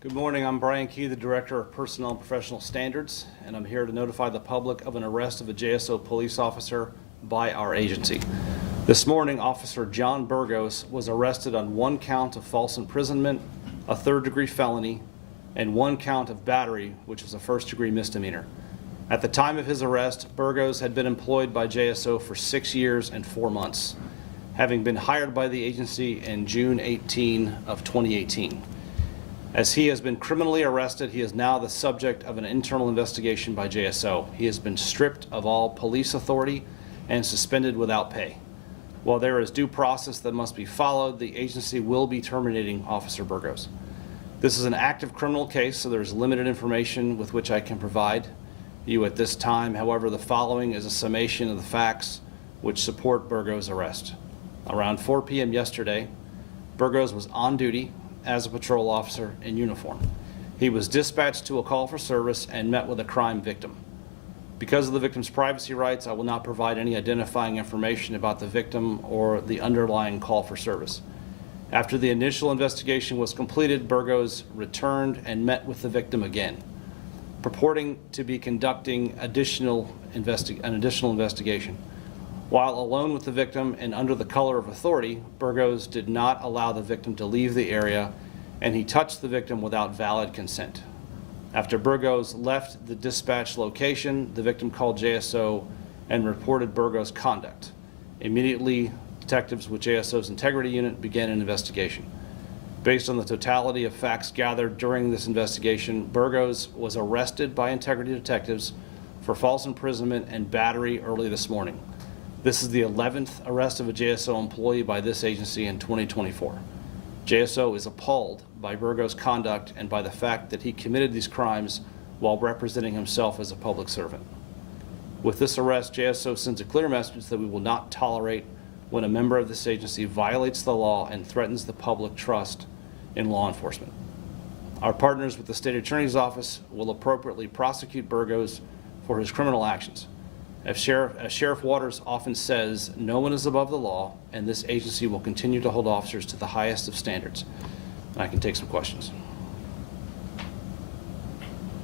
Good morning. I'm Brian Kee, the Director of Personnel and Professional Standards, and I'm here to notify the public of an arrest of a JSO police officer by our agency. This morning, Officer John Burgos was arrested on 1 count of false imprisonment, a third-degree felony, and 1 count of battery, which is a first-degree misdemeanor. At the time of his arrest, Burgos had been employed by JSO for 6 years and 4 months, having been hired by the agency in June 18 of 2018. As he has been criminally arrested, he is now the subject of an internal investigation by JSO. He has been stripped of all police authority and suspended without pay. While there is due process that must be followed, the agency will be terminating Officer Burgos. This is an active criminal case, so there's limited information with which I can provide you at this time. However, the following is a summation of the facts which support Burgos' arrest. Around 4 p.m. yesterday, Burgos was on duty as a patrol officer in uniform. He was dispatched to a call for service and met with a crime victim. Because of the victim's privacy rights, I will not provide any identifying information about the victim or the underlying call for service. After the initial investigation was completed, Burgos returned and met with the victim again, purporting to be conducting an additional investigation. While alone with the victim and under the color of authority, Burgos did not allow the victim to leave the area, and he touched the victim without valid consent. After Burgos left the dispatch location, the victim called JSO and reported Burgos' conduct. Immediately, detectives with JSO's Integrity Unit began an investigation. Based on the totality of facts gathered during this investigation, Burgos was arrested by Integrity detectives for false imprisonment and battery early this morning. This is the 11th arrest of a JSO employee by this agency in 2024. JSO is appalled by Burgos' conduct and by the fact that he committed these crimes while representing himself as a public servant. With this arrest, JSO sends a clear message that we will not tolerate when a member of this agency violates the law and threatens the public trust in law enforcement. Our partners with the State Attorney's Office will appropriately prosecute Burgos for his criminal actions. As Sheriff Waters often says, no one is above the law, and this agency will continue to hold officers to the highest of standards. I can take some questions.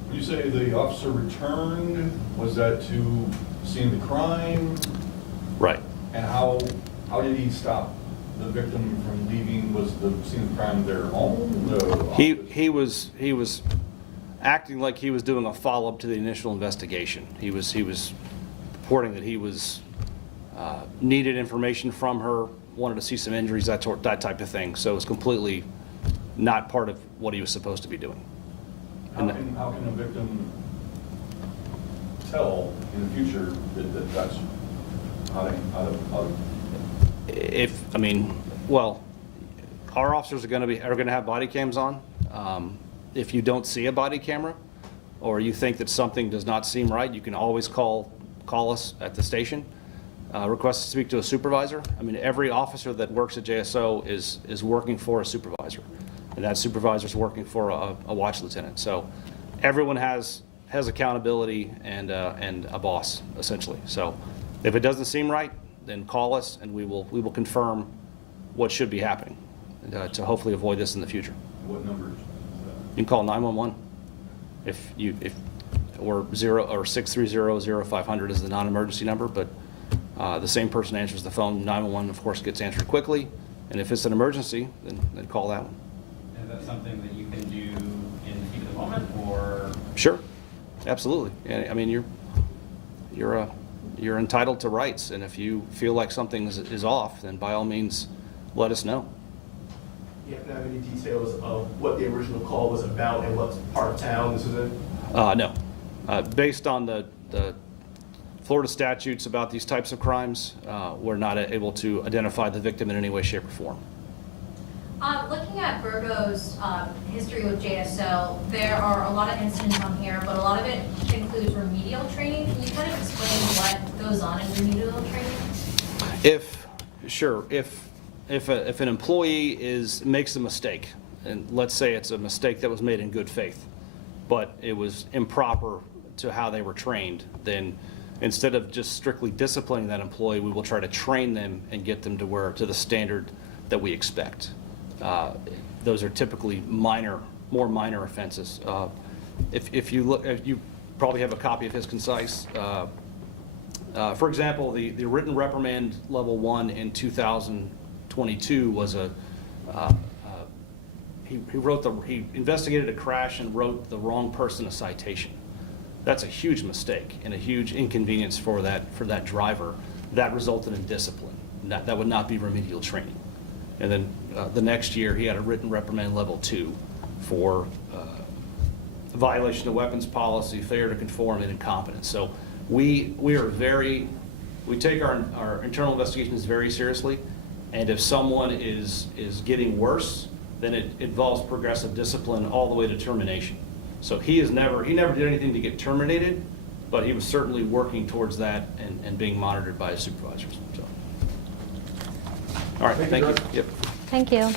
When you say the officer returned, was that to scene the crime? Right. And how did he stop the victim from leaving? Was the scene of the crime their home? He was acting like he was doing a follow-up to the initial investigation. He was reporting that he was needed information from her, wanted to see some injuries, that type of thing. So it was completely not part of what he was supposed to be doing. How can a victim tell in the future that that's how well, our officers are going to have body cams on. If you don't see a body camera, or you think that something does not seem right, you can always call us at the station, request to speak to a supervisor. I mean, every officer that works at JSO is working for a supervisor, and that supervisor is working for a watch lieutenant. So everyone has accountability and a boss, essentially. So if it doesn't seem right, then call us, and we will confirm what should be happening to hopefully avoid this in the future. What number is that? You can call 911 or 630-0500 is the non-emergency number, but the same person answers the phone. 911, of course, gets answered quickly, and if it's an emergency, then call that one. Is that something that you can do in the heat of the moment, or? Sure, absolutely. I mean, you're entitled to rights, and if you feel like something is off, then by all means, let us know. You happen to have any details of what the original call was about and what part of town this is in? No. Based on the Florida statutes about these types of crimes, we're not able to identify the victim in any way, shape, or form. Looking at Burgos' history with JSO, there are a lot of incidents on here, but a lot of it includes remedial training. Can you kind of explain what goes on in remedial training? If an employee makes a mistake, and let's say it's a mistake that was made in good faith, but it was improper to how they were trained, then instead of just strictly disciplining that employee, we will try to train them and get them to the standard that we expect. Those are typically minor more minor offenses. If you look, you probably have a copy of his concise. For example, the written reprimand level 1 in 2022 was he investigated a crash and wrote the wrong person a citation. That's a huge mistake and a huge inconvenience for that driver. That resulted in discipline. That would not be remedial training. And then the next year, he had a written reprimand level 2 for violation of weapons policy, failure to conform, and incompetence. So we take our internal investigations very seriously, and if someone is getting worse, then it involves progressive discipline all the way to termination. So he never did anything to get terminated, but he was certainly working towards that and being monitored by his supervisors. So. All right, thank you. Yep. Thank you.